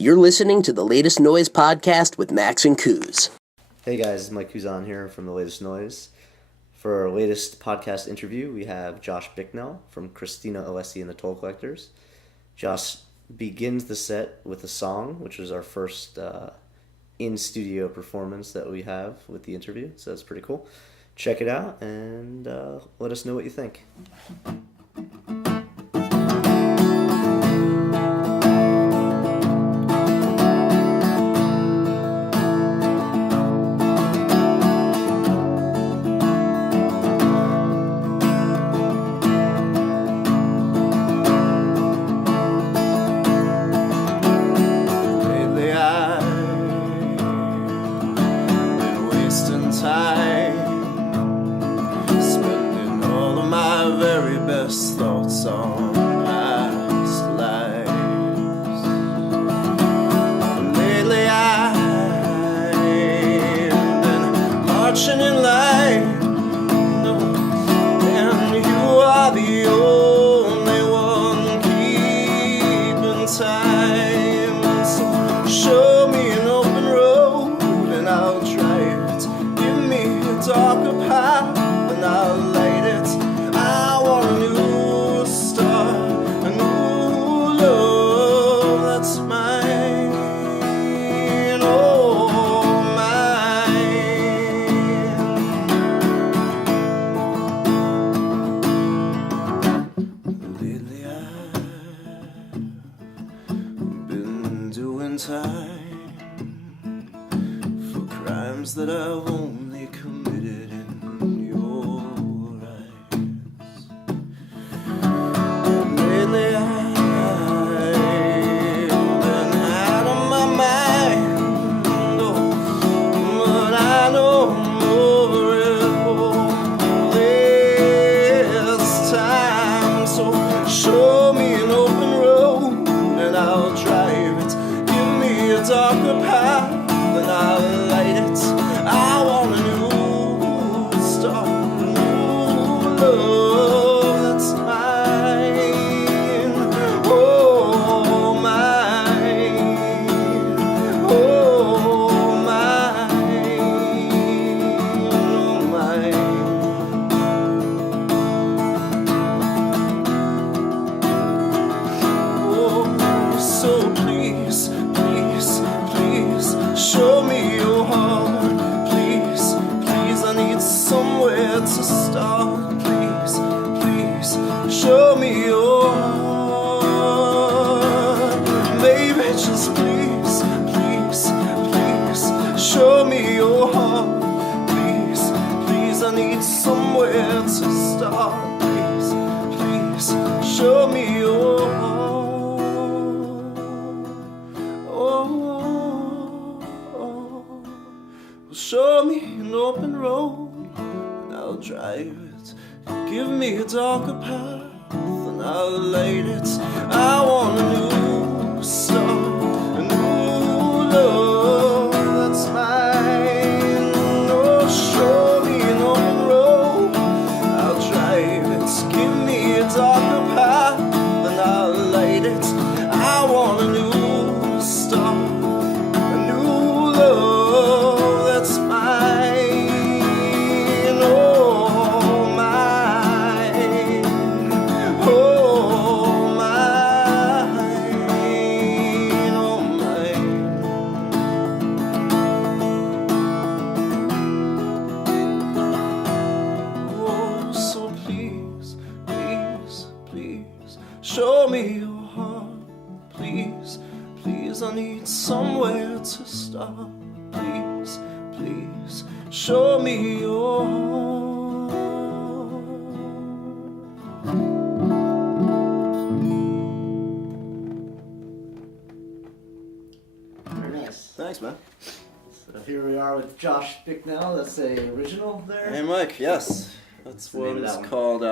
You're listening to the Latest Noise podcast with Max and Coos. Hey guys, Mike Kuzan here from the Latest Noise. For our latest podcast interview, we have Josh Bicknell from Christina Alessi and the Toll Collectors. Josh begins the set with a song, which is our first in-studio performance that we have with the interview, so that's pretty cool. Check it out and let us know what you think. That I've only committed in your eyes. Lately I've been out of my mind, but I know I'm over it all this time. So show me an open road and I'll drive it. Give me a darker path and I'll light it. I want a new start, a new love that's mine, oh mine, oh mine, oh mine. Oh, so please, please, please, show me your heart. Somewhere to start, please, please, show me your heart. Baby, just please, please, please, show me your heart. Please, please, I need somewhere to start. Please, please, show me your heart. Oh, show me an open road. I'll drive it. Give me a darker path and I'll light it. I want a new start, a new love that's mine. Oh, show me an open road. I'll drive it. Give me a darker path and I'll light it. I want a new start, a new love that's mine. Show me your heart, please, please, I need somewhere to start. Please, please, show me your heart. Very nice. Thanks, man. So here we are with Josh Bicknell. That's the original there. Hey, Mike, yes. That's what it's called.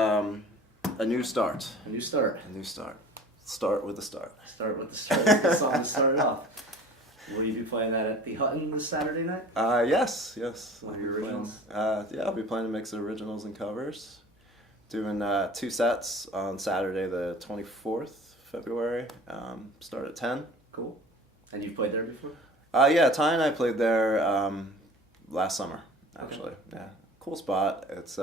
A new start. A new start. A new start. Start with the start. Start with the start. That's the song to start it off. Will you be playing that at the Hutton this Saturday night? Yes. One of your originals? Yeah, I'll be playing a mix of originals and covers. Doing 2 sets on Saturday the 24th February. Start at 10. Cool. And you've played there before? Yeah, Ty and I played there last summer, actually. Okay. Yeah, cool spot. It's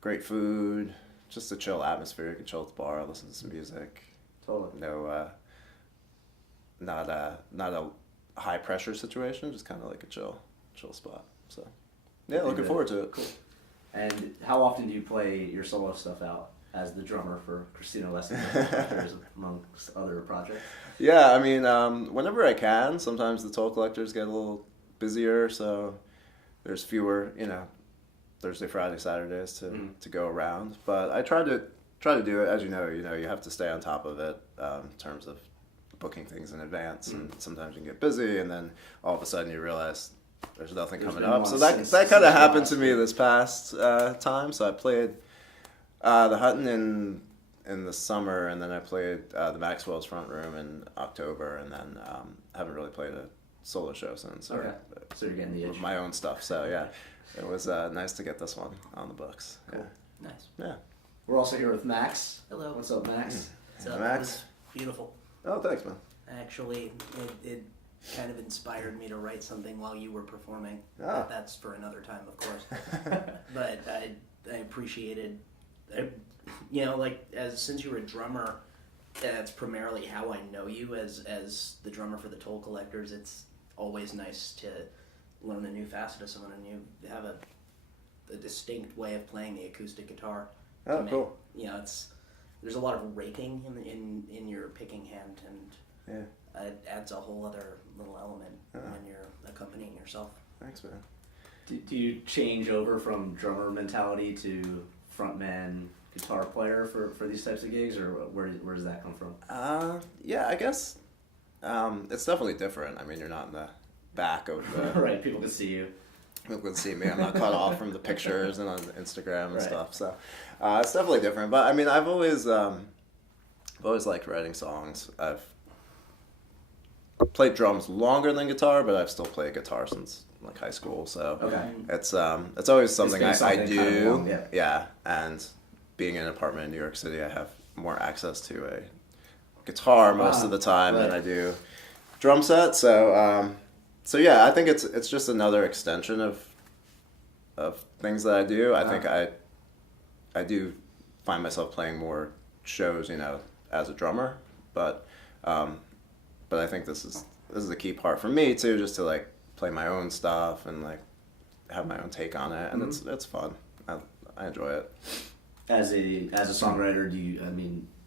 great food, just a chill atmosphere. You can chill at the bar, listen to some music. Totally. No, not a high pressure situation, just kind of like a chill spot. So, yeah, looking forward to it. Cool. And how often do you play your solo stuff out as the drummer for Christina Alessi amongst other projects? Yeah, I mean, whenever I can. Sometimes the Toll Collectors get a little busier, so there's fewer, Thursday, Friday, Saturdays to go around. But I try to do it, as you know, you have to stay on top of it in terms of booking things in advance, and sometimes you can get busy, and then all of a sudden you realize there's nothing coming up. So that kind of happened to me this past time. So I played the Hutton in the summer, and then I played the Maxwell's Front Room in October, and then haven't really played a solo show since. Okay. So you're getting the itch. My own stuff. So yeah, it was nice to get this one on the books. Cool. Yeah. Nice. Yeah. We're also here with Max. Hello. What's up, Max? What's up? Max. It was beautiful. Oh, thanks, man. Actually, it kind of inspired me to write something while you were performing. Ah. That's for another time, of course. But I appreciated, since you were a drummer, that's primarily how I know you as the drummer for the Toll Collectors. It's always nice to learn a new facet of someone, and you have a distinct way of playing the acoustic guitar. Oh, cool. There's a lot of raking in your picking hand, and it adds a whole other little element when you're accompanying yourself. Thanks, man. Do you change over from drummer mentality to frontman guitar player for these types of gigs, or where does that come from? Yeah, I guess it's definitely different. I mean, you're not in the back of the... Right, people can see you. People can see me. I'm not cut off from the pictures and on Instagram and Right. stuff. So it's definitely different. But I mean, I've always liked writing songs. I've played drums longer than guitar, but I've still played guitar since like high school. So Okay. it's always something been I something do. kind of long, Yeah. And being in an apartment in New York City, I have more access to a guitar most of the time than I do drum set. So yeah, I think it's just another extension of things that I do. I think I do find myself playing more shows, as a drummer, but I think this is a key part for me too, just to like play my own stuff and like have my own take on it, and it's fun. I enjoy it. As a songwriter,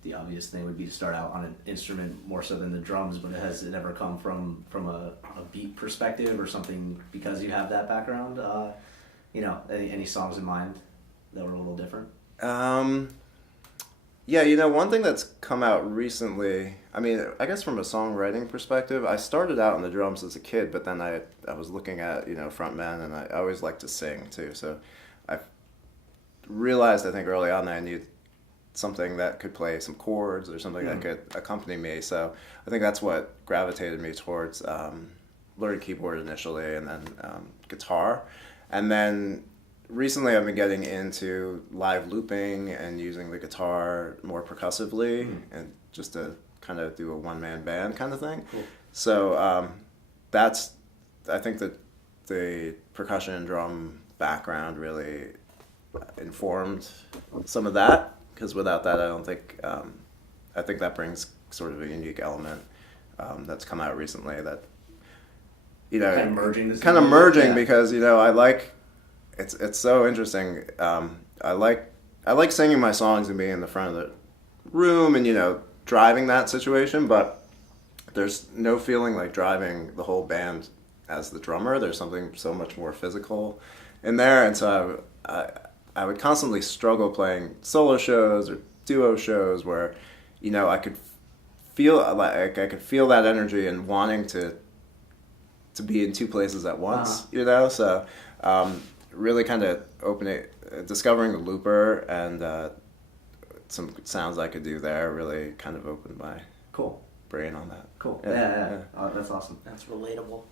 the obvious thing would be to start out on an instrument more so than the drums, but has it ever come from a beat perspective or something because you have that background? Any songs in mind that were a little different? Yeah, one thing that's come out recently, I mean, I guess from a songwriting perspective, I started out on the drums as a kid, but then I was looking at, frontmen, and I always liked to sing too, so I realized, I think early on, that I needed something that could play some chords or something that could accompany me. So I think that's what gravitated me towards learning keyboard initially, and then guitar. And then recently I've been getting into live looping and using the guitar more percussively and just to kind of do a one-man band kind of thing. Cool. So I think that the percussion and drum background really informed some of that, because without that, I don't think, I think that brings sort of a unique element that's come out recently that, Kind of merging. Yeah. Because, I like, it's so interesting. I like singing my songs and being in the front of the room and, driving that situation, but there's no feeling like driving the whole band as the drummer. There's something so much more physical in there, and so I would constantly struggle playing solo shows or duo shows where, I could feel that energy and wanting to be in two places at once, So really kind of discovering the looper and some sounds I could do there really kind of opened my brain on that. Cool. Yeah. Oh, that's awesome. That's relatable.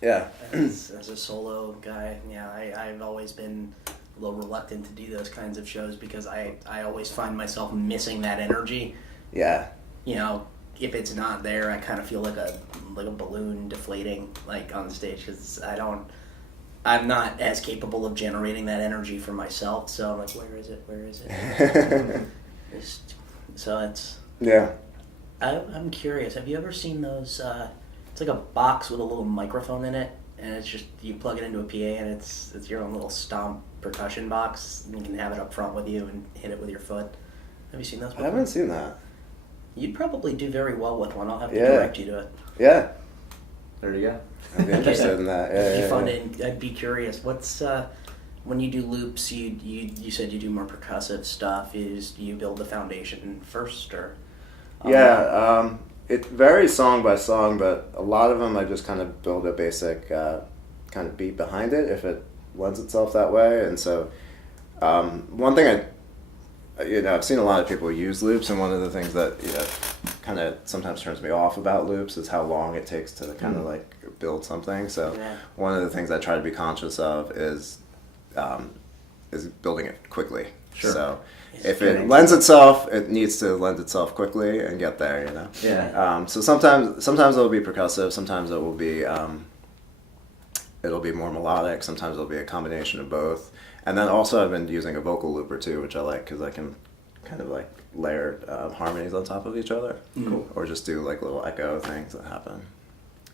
Yeah. As a solo guy, I've always been a little reluctant to do those kinds of shows because I always find myself missing that energy. Yeah. if it's not there, I kind of feel like a balloon deflating like on the stage because I'm not as capable of generating that energy for myself. So I'm like, where is it? So it's Yeah. I'm curious. Have you ever seen those? It's like a box with a little microphone in it, and it's just you plug it into a PA, and it's your own little stomp percussion box. And you can have it up front with you and hit it with your foot. Have you seen those before? I haven't seen that. You'd probably do very well with one. I'll have to Yeah. direct you to it. Yeah. There you go. I'd be interested in that. It'd Yeah, be fun. yeah. I'd be curious. What's when you do loops? You said you do more percussive stuff. You build the foundation first, or Yeah, it varies song by song, but a lot of them I just kind of build a basic kind of beat behind it if it lends itself that way. And so one thing I've seen a lot of people use loops, and one of the things that kind of sometimes turns me off about loops is how long it takes to kind of like build something. So one of the things I try to be conscious of is building it quickly. Sure. So if it lends itself, it needs to lend itself quickly and get there. Yeah. So sometimes it'll be percussive, sometimes it will be it'll be more melodic, sometimes it'll be a combination of both. And then also I've been using a vocal looper too, which I like because I can kind of like layer harmonies on top of each other, or just do like little echo things that happen.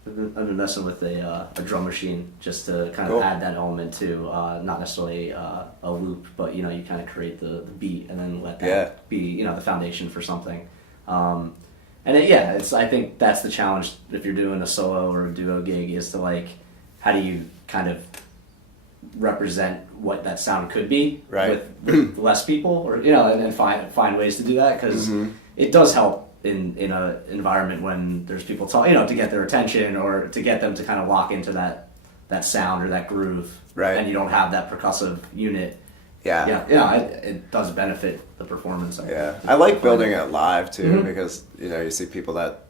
I've been messing with a drum machine just to kind Cool. of add that element to not necessarily a loop, but you kind of create the beat and then let that be the foundation for something. And I think that's the challenge if you're doing a solo or a duo gig is to like how do you kind of represent what that sound could be with less people, or and find ways to do that because it does help in an environment when there's people talking, to get their attention or to get them to kind of lock into that sound or that groove, and you don't have that percussive unit. It does benefit the performance. I like building it live too because you see people that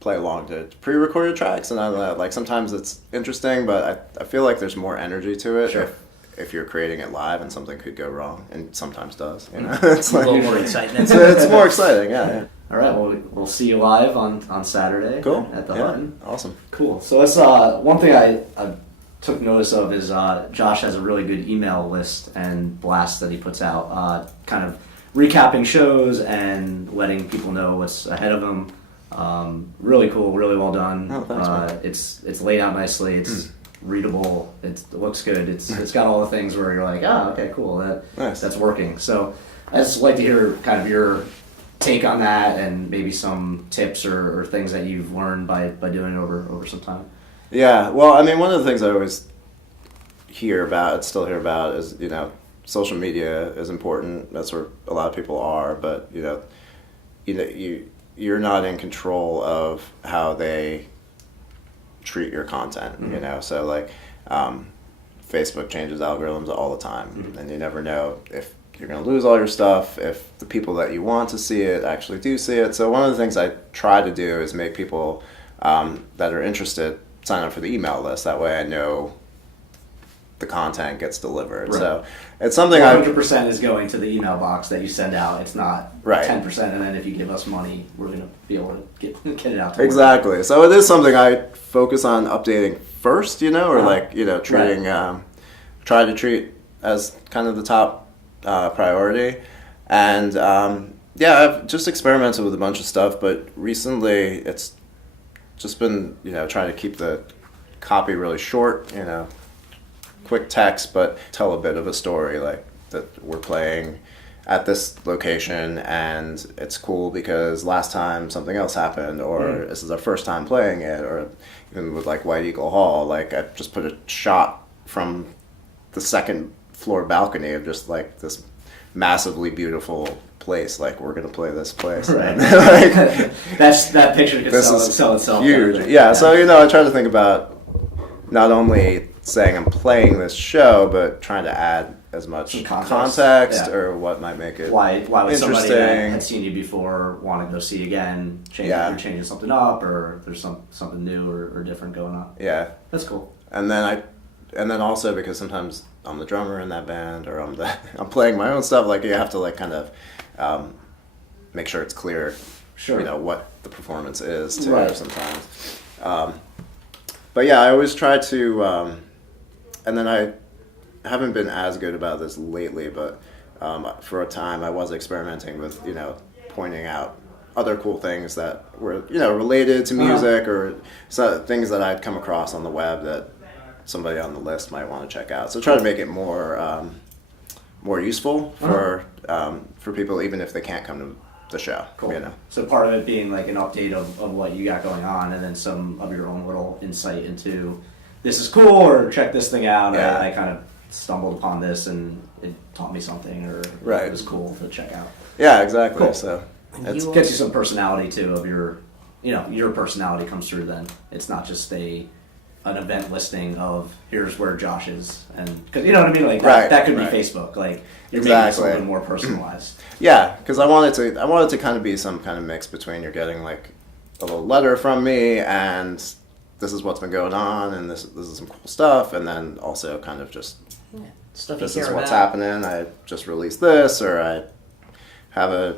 play along to pre-recorded tracks, and like sometimes it's interesting, but I feel like there's more energy to it if you're creating it live, and something could go wrong, and sometimes does. It's like, a little more excitement. It's more exciting. Yeah. All right, well, we'll see you live on Saturday. Cool. At the Hutton. Awesome. Cool. So that's one thing I took notice of is Josh has a really good email list and blast that he puts out, kind of recapping shows and letting people know what's ahead of them. Really cool, really well done. Oh, thanks, man. It's laid out nicely. It's readable. It looks good. It's got all the things where you're like, okay, cool. That's working. So I just like to hear kind of your take on that and maybe some tips or things that you've learned by doing it over some time. Yeah, well, I mean, one of the things I always still hear about is, social media is important. That's where a lot of people are, but, you're not in control of how they treat your content, so like Facebook changes algorithms all the time, and you never know if you're going to lose all your stuff, if the people that you want to see it actually do see it. So one of the things I try to do is make people that are interested sign up for the email list. That way I know the content gets delivered. Right. So it's something 100% is going to the email box that you send out. It's not 10%, and then if you give us money, we're going to be able to get it out to exactly. Work. So it is something I focus on updating first, treating try to treat as kind of the top priority. And I've just experimented with a bunch of stuff, but recently it's just been trying to keep the copy really short, quick text, but tell a bit of a story, like that we're playing at this location and it's cool because last time something else happened, or this is our first time playing it, or even with like White Eagle Hall, like I just put a shot from the second floor balcony of just like this massively beautiful place, like we're gonna play this place, right? Like, that picture could sell itself huge. Yeah, so I try to think about not only saying I'm playing this show, but trying to add as much context or what might make it why would somebody that had seen you before want to go see you again, you're changing something up, or there's something new or different going on. Yeah, that's cool. And then also because sometimes I'm the drummer in that band, or I'm playing my own stuff, like you have to like kind of make sure it's clear Sure. what the performance is too Right. sometimes. But yeah, I always try to, and then I haven't been as good about this lately, but for a time I was experimenting with, pointing out other cool things that were, related to music or things that I'd come across on the web that somebody on the list might want to check out. So try to make it more useful for people, even if they can't come to the show. Cool. So part of it being like an update of what you got going on, and then some of your own little insight into this is cool, or check this thing out. Yeah. I kind of stumbled upon this and it taught me something, or Right. it was cool to check out. Yeah, exactly. Cool. So It gets you some personality too of your personality comes through then. It's not just an event listing of here's where Josh is, and because you know what I mean, like that could be right. Facebook, like you're making it a little bit more personalized. yeah, because I wanted to kind of be some kind of mix between you're getting like a little letter from me and this is what's been going on and this is some cool stuff, and then also kind of just Stuff this you is care what's about. happening. I just released this, or I have a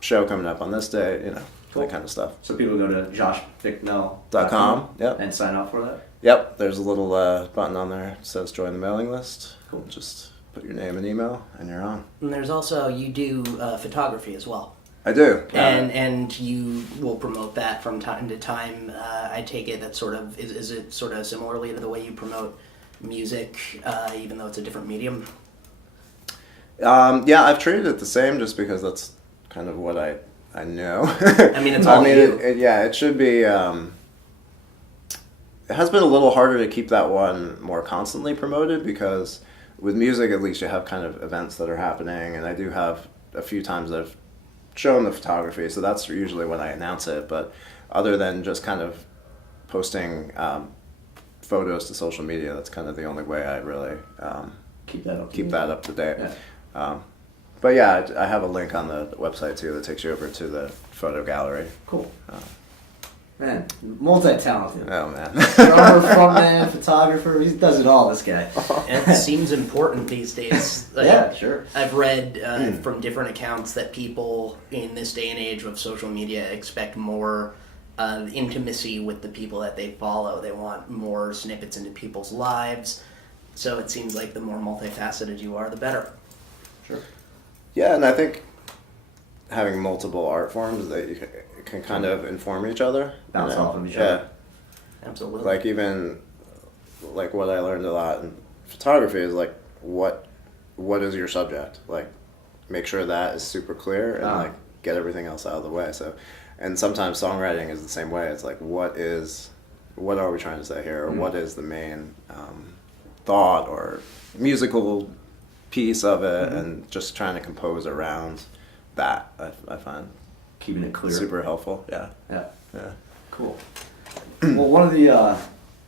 show coming up on this day, that kind of stuff. So people go to joshbicknell.com .com. Yep. and sign up for that. Yep. There's a little button on there that says join the mailing list. Cool. Just put your name and email, and you're on. And there's also, you do photography as well. I do. And you will promote that from time to time. I take it that sort of, is it sort of similarly to the way you promote music, even though it's a different medium? Yeah, I've treated it the same just because that's kind of what I know. I mean, it's all you. It should be. It has been a little harder to keep that one more constantly promoted because with music, at least you have kind of events that are happening, and I do have a few times I've shown the photography, so that's usually when I announce it. But other than just kind of posting photos to social media, that's kind of the only way I really Keep that up to date. Yeah. But yeah, I have a link on the website too that takes you over to the photo gallery. Cool. Man, multi-talented. Oh man. Drummer, frontman, photographer, he does it all, this guy. It seems important these days. Like, Yeah, sure. I've read from different accounts that people in this day and age of social media expect more intimacy with the people that they follow. They want more snippets into people's lives. So it seems like the more multifaceted you are, the better. Sure. Yeah, and I think having multiple art forms that you can kind of inform each other. Bounce off of each other. Absolutely. Like even like what I learned a lot in photography is like what is your subject? Like make sure that is super clear and like get everything else out of the way. So and sometimes songwriting is the same way. It's like what are we trying to say here, or what is the main thought or musical piece of it, and just trying to compose around that I find Keeping it clear. super helpful. Yeah. Cool. Well, one of the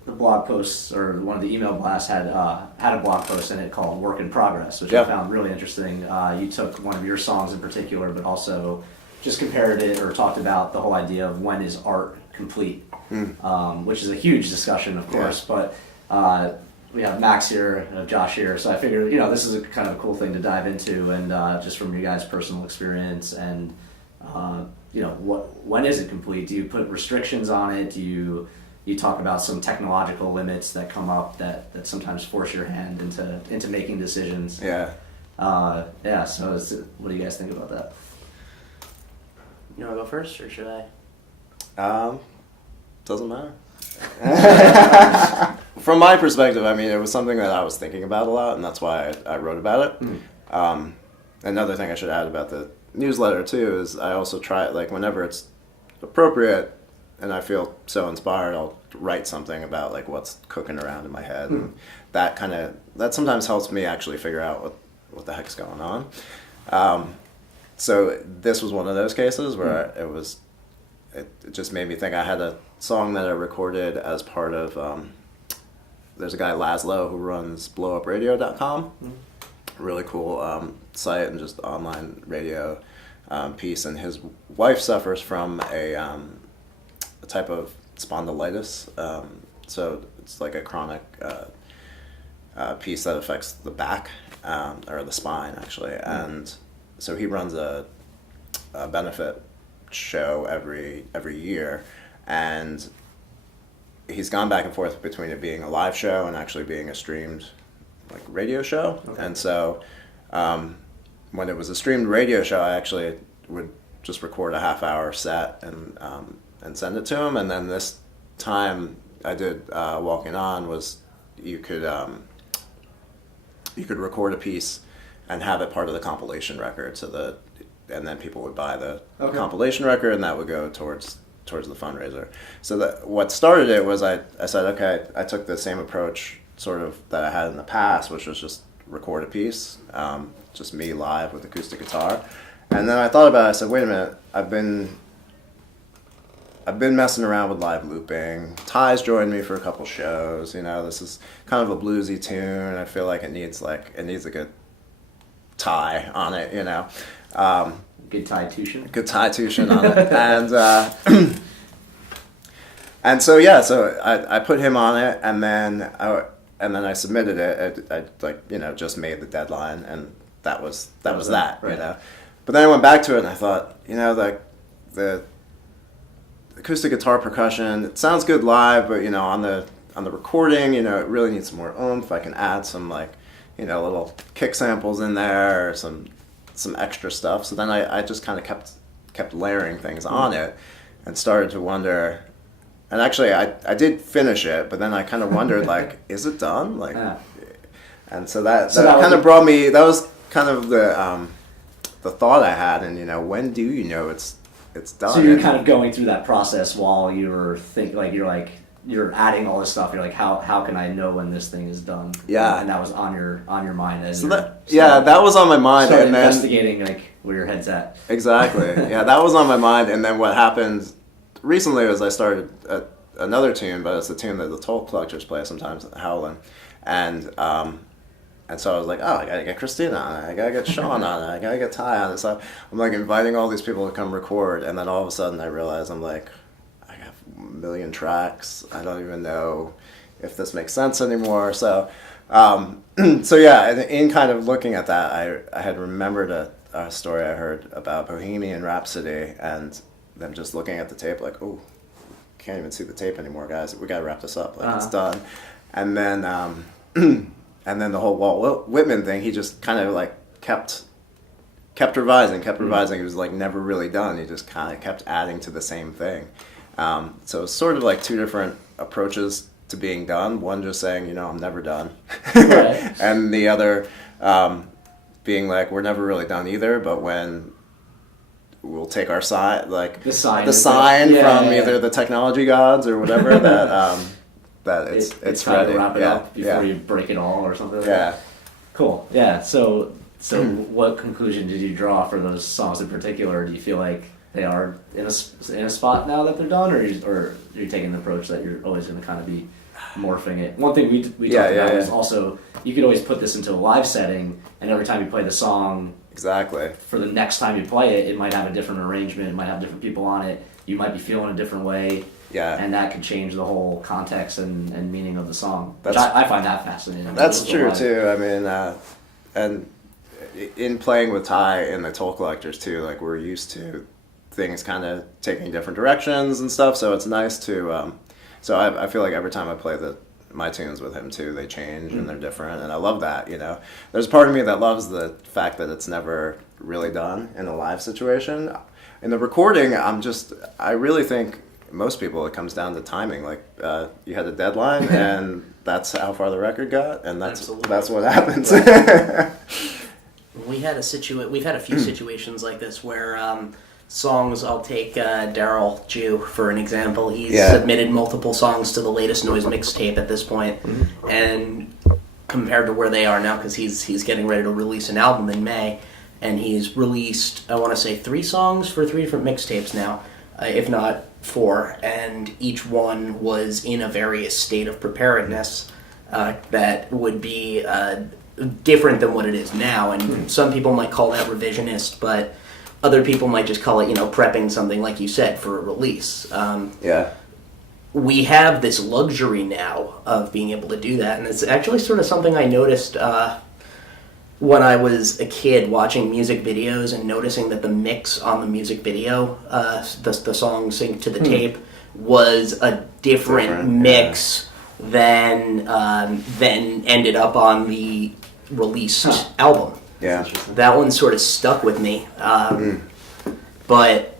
blog posts, or one of the email blasts had a blog post in it called "Work in Progress," which I found really interesting. You took one of your songs in particular, but also just compared it or talked about the whole idea of when is art complete, which is a huge discussion, of course. But we have Max here, Josh here, so I figured this is a kind of a cool thing to dive into, and just from your guys' personal experience and. When is it complete? Do you put restrictions on it? Do you talk about some technological limits that come up that sometimes force your hand into making decisions? Yeah. So what do you guys think about that? You want to go first, or should I? Doesn't matter. From my perspective, I mean, it was something that I was thinking about a lot, and that's why I wrote about it. Another thing I should add about the newsletter too is I also try, like, whenever it's appropriate and I feel so inspired, I'll write something about like what's cooking around in my head, and that sometimes helps me actually figure out what the heck's going on. So this was one of those cases where it just made me think. I had a song that I recorded as part of there's a guy Laszlo who runs blowupradio.com. Really cool site and just online radio piece, and his wife suffers from a type of spondylitis, so it's like a chronic piece that affects the back or the spine actually, and so he runs a benefit show every year, and he's gone back and forth between it being a live show and actually being a streamed like radio show. Okay. And so when it was a streamed radio show, I actually would just record a half-hour set and send it to him. And then this time I did Walking On was you could record a piece and have it part of the compilation record, and then people would buy the compilation record, and that would go towards the fundraiser. So what started it was I said, okay, I took the same approach sort of that I had in the past, which was just record a piece, just me live with acoustic guitar. And then I thought about it, I said, wait a minute, I've been messing around with live looping. Ty's joined me for a couple shows, this is kind of a bluesy tune. I feel like it needs a good Ty on it, Good Ty tuition. Good Ty tuition on it. And so I put him on it, and then I submitted it. I just made the deadline, and that was that. Right. But then I went back to it and I thought, the acoustic guitar percussion, it sounds good live, but on the recording, it really needs some more oomph. I can add some little kick samples in there, or some extra stuff. So then I just kind of kept layering things on it, and started to wonder. And actually, I did finish it, but then I kind of wondered, like, is it done? Like, and so that kind of brought me. That was kind of the thought I had, and when do you know it's done? So you're kind of going through that process while you're you're adding all this stuff. You're like, how can I know when this thing is done? Yeah, and that was on your mind as that was on my mind, and then investigating like where your head's at. Exactly. Yeah, that was on my mind, and then what happened recently was I started another tune, but it's a tune that the Toll Collectors play sometimes, Howlin', and so I was like, I gotta get Christina on it, I gotta get Sean on it, I gotta get Ty on it. So I'm like inviting all these people to come record, and then all of a sudden I realize I'm like, I have a million tracks, I don't even know if this makes sense anymore. So in kind of looking at that, I had remembered a story I heard about Bohemian Rhapsody, and them just looking at the tape like, oh, can't even see the tape anymore, guys. We gotta wrap this up. Like, it's done. And then the whole Walt Whitman thing, he just kind of like kept revising. He was like never really done. He just kind of kept adding to the same thing. So it's sort of like two different approaches to being done. One just saying, I'm never done, right. And the other being like, we're never really done either. But when we'll take our sign, like the sign from either the technology gods or whatever, that it's ready. To wrap it up before you break it all or something. Like that. Cool. Yeah. So what conclusion did you draw for those songs in particular? Do you feel like they are in a spot now that they're done, or you're taking the approach that you're always going to kind of be morphing it? One thing we talked about is also you could always put this into a live setting, and every time you play the song. Exactly. For the next time you play it, it might have a different arrangement, it might have different people on it, you might be feeling a different way, and that could change the whole context and meaning of the song. I find that fascinating. That's true, too. I mean, and in playing with Ty and the Toll Collectors, too, like, we're used to things kind of taking different directions and stuff, so it's nice to... So I feel like every time I play my tunes with him too, they change and they're different, and I love that. There's a part of me that loves the fact that it's never really done in a live situation. In the recording, I really think most people it comes down to timing. Like you had a deadline, and that's how far the record got, and that's what happens. We've had a few situations like this where songs, I'll take Daryl Jew for an example. He's submitted multiple songs to the Latest Noise mixtape at this point, and compared to where they are now, because he's getting ready to release an album in May, and he's released, I want to say, 3 songs for 3 different mixtapes now, if not 4, and each one was in a various state of preparedness that would be different than what it is now, and some people might call that revisionist, but other people might just call it, prepping something, like you said, for a release. We have this luxury now of being able to do that, and it's actually sort of something I noticed when I was a kid watching music videos and noticing that the mix on the music video, the song synced to the tape, was a different mix than ended up on the released album. Yeah. That one sort of stuck with me. But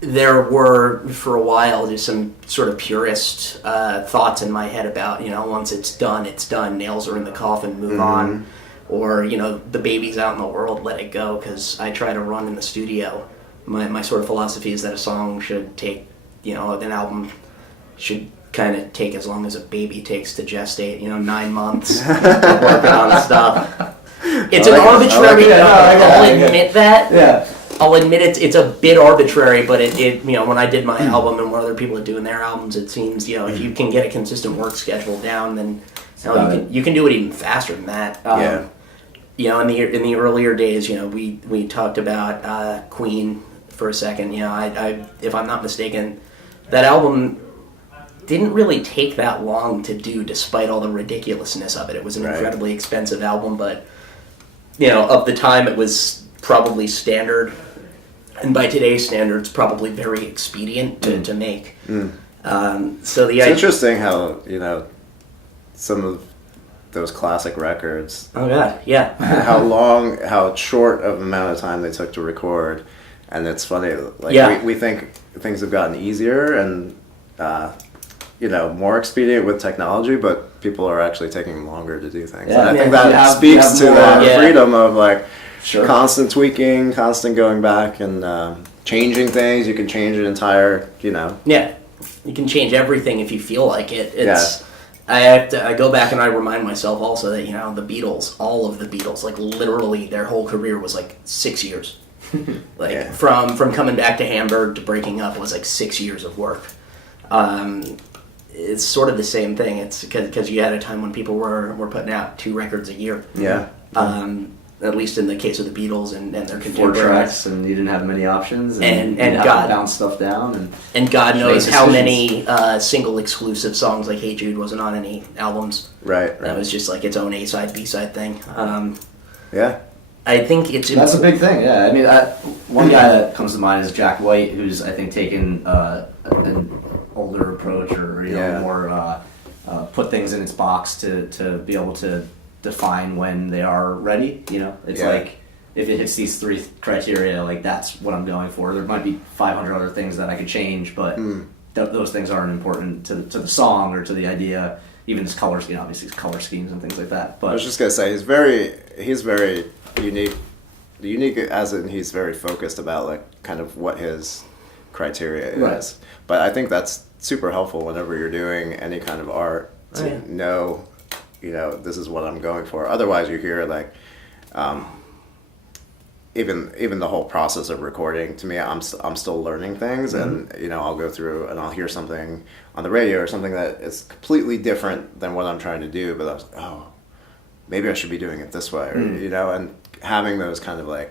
there were, for a while, just some sort of purist thoughts in my head about, once it's done, nails are in the coffin, move on. Or, the baby's out in the world, let it go, because I try to run in the studio. My sort of philosophy is that a song should take, an album should kind of take as long as a baby takes to gestate, 9 months working on stuff. It's an arbitrary, I'll admit that. Yeah. I'll admit it's a bit arbitrary, but it when I did my album and what other people are doing their albums, it seems, if you can get a consistent work schedule down, then you can do it even faster than that. In the earlier days, we talked about Queen for a second. I if I'm not mistaken, that album didn't really take that long to do, despite all the ridiculousness of it. It was an incredibly expensive album, but of the time, it was probably standard, and by today's standards, probably very expedient to make. It's interesting how some of those classic records. Oh god, yeah. how short of amount of time they took to record, and it's funny. We think things have gotten easier and more expedient with technology, but people are actually taking longer to do things. Yeah, and I think that speaks to the freedom of constant tweaking, constant going back and changing things. You can change an entire, Yeah, you can change everything if you feel like it. I go back and I remind myself also that, the Beatles, all of the Beatles, literally their whole career was 6 years. From coming back to Hamburg to breaking up was 6 years of work. It's sort of the same thing. It's because you had a time when people were putting out 2 records a year. Yeah. At least in the case of the Beatles and their 4 contemporaries. tracks, and you didn't have many options, and God, have to bounce stuff down, and God knows how many single exclusive songs like "Hey Jude" wasn't on any albums. Right. That was just its own A-side, B-side thing. I think that's a big thing. Yeah, I mean, one guy that comes to mind is Jack White, who's I think taken an older approach, or more put things in its box to be able to define when they are ready. It's if it hits these 3 criteria, that's what I'm going for. There might be 500 other things that I could change, but those things aren't important to the song or to the idea. Even his color scheme, obviously his color schemes and things like that. But I was just gonna say he's very unique. Unique as in he's very focused about kind of what his criteria is. But I think that's super helpful whenever you're doing any kind of art to know. This is what I'm going for. Otherwise, you hear even the whole process of recording. To me, I'm still learning things, and I'll go through and I'll hear something on the radio or something that is completely different than what I'm trying to do. But I was maybe I should be doing it this way, or and having those kind of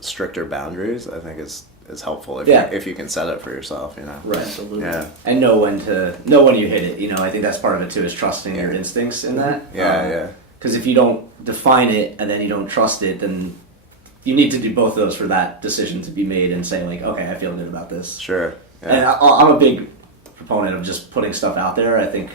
stricter boundaries, I think is helpful if you can set it for yourself, Right. Absolutely. Yeah. And know when you hit it. I think that's part of it too, is trusting your instincts in that. Yeah. Because if you don't define it and then you don't trust it, then you need to do both of those for that decision to be made and say okay, I feel good about this. Sure. Yeah. And I'm a big proponent of just putting stuff out there. I think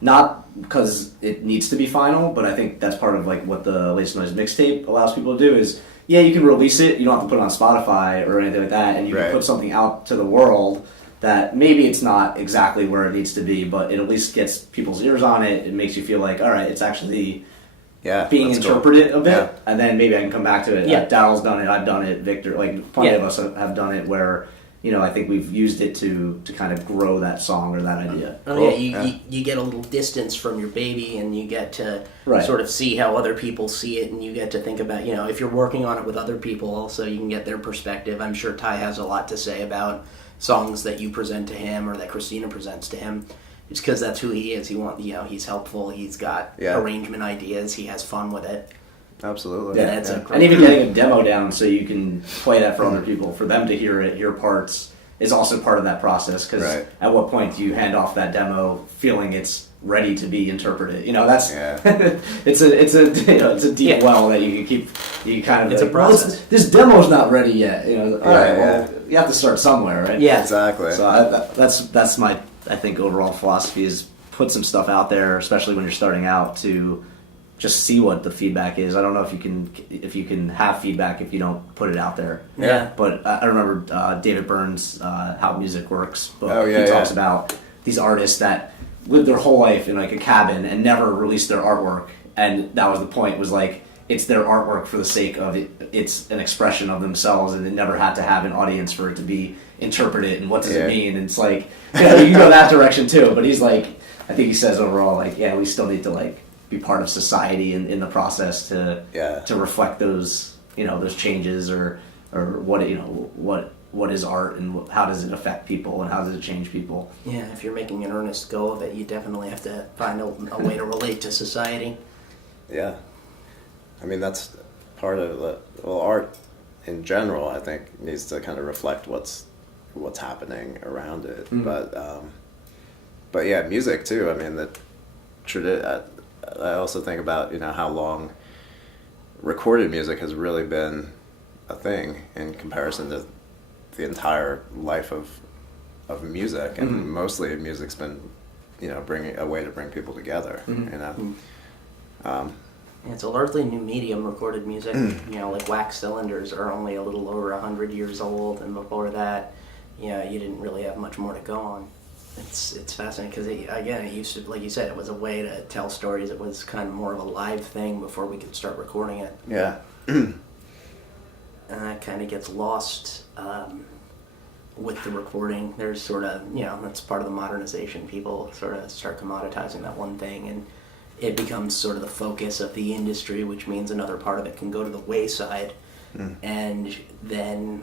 not because it needs to be final, but I think that's part of what the Latest Noise mixtape allows people to do is. Yeah, you can release it. You don't have to put it on Spotify or anything like that, and you can put something out to the world that maybe it's not exactly where it needs to be, but it at least gets people's ears on it. It makes you feel all right, it's actually being interpreted a bit, and then maybe I can come back to it. Yeah. Daryl's done it. I've done it. Victor, plenty of us have done it where. I think we've used it to kind of grow that song or that idea. You get a little distance from your baby, and you get to sort of see how other people see it, and you get to think about, if you're working on it with other people also, you can get their perspective. I'm sure Ty has a lot to say about songs that you present to him or that Christina presents to him, just because that's who he is. He's helpful, he's got arrangement ideas, he has fun with it. Absolutely. And even getting a demo down so you can play that for other people, for them to hear it, hear parts, is also part of that process. Because Right. at what point do you hand off that demo feeling it's ready to be interpreted? You know, that's it's a deep well that you kind of It's a well, process. this demo's not ready yet. You know, all right, Yeah, well, you have to start somewhere, right? Yeah. Exactly. So that's my I think overall philosophy is put some stuff out there, especially when you're starting out, to just see what the feedback is. I don't know if you can have feedback if you don't put it out there. Yeah. But I remember David Byrne's How Music Works book. Oh, yeah, he talks yeah. about these artists that lived their whole life in like a cabin and never released their artwork, and that was the point. Was like it's their artwork for the sake of it. It's an expression of themselves, and it never had to have an audience for it to be interpreted. And what does it mean? And it's like you can go that direction too. But he's like, I think he says overall, like, yeah, we still need to like be part of society in the process to reflect those those changes or what is art and how does it affect people and how does it change people. Yeah, if you're making an earnest go of it, you definitely have to find a way to relate to society. Yeah. I mean, that's part of art in general, I think, needs to kind of reflect what's happening around it. But yeah, music too. I mean, I also think about, how long recorded music has really been a thing in comparison to the entire life of music, and mostly music's been, bringing a way to bring people together. It's a largely new medium, recorded music. Like wax cylinders are only a little over 100 years old, and before that, you didn't really have much more to go on. It's fascinating because it used to, like you said, it was a way to tell stories. It was kind of more of a live thing before we could start recording it. Yeah. And that kind of gets lost with the recording. There's sort of, that's part of the modernization. People sort of start commoditizing that one thing, and it becomes sort of the focus of the industry, which means another part of it can go to the wayside. And then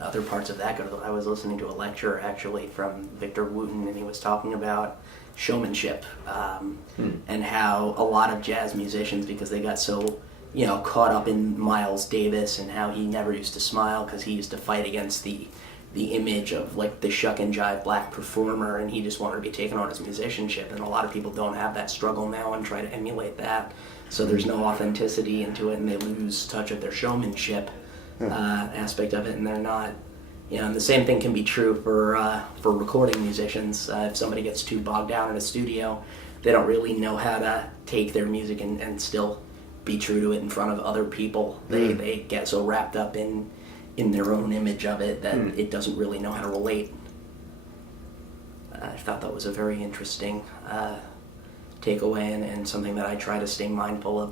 other parts of that go to the... I was listening to a lecture, actually, from Victor Wooten, and he was talking about showmanship and how a lot of jazz musicians, because they got so caught up in Miles Davis and how he never used to smile because he used to fight against the image of like the shuck and jive black performer, and he just wanted to be taken on as musicianship. And a lot of people don't have that struggle now and try to emulate that, so there's no authenticity into it, and they lose touch of their showmanship aspect of it, and they're not... and the same thing can be true for recording musicians. If somebody gets too bogged down in a studio, they don't really know how to take their music and still be true to it in front of other people. They get so wrapped up in their own image of it that it doesn't really know how to relate. I thought that was a very interesting takeaway and something that I try to stay mindful of.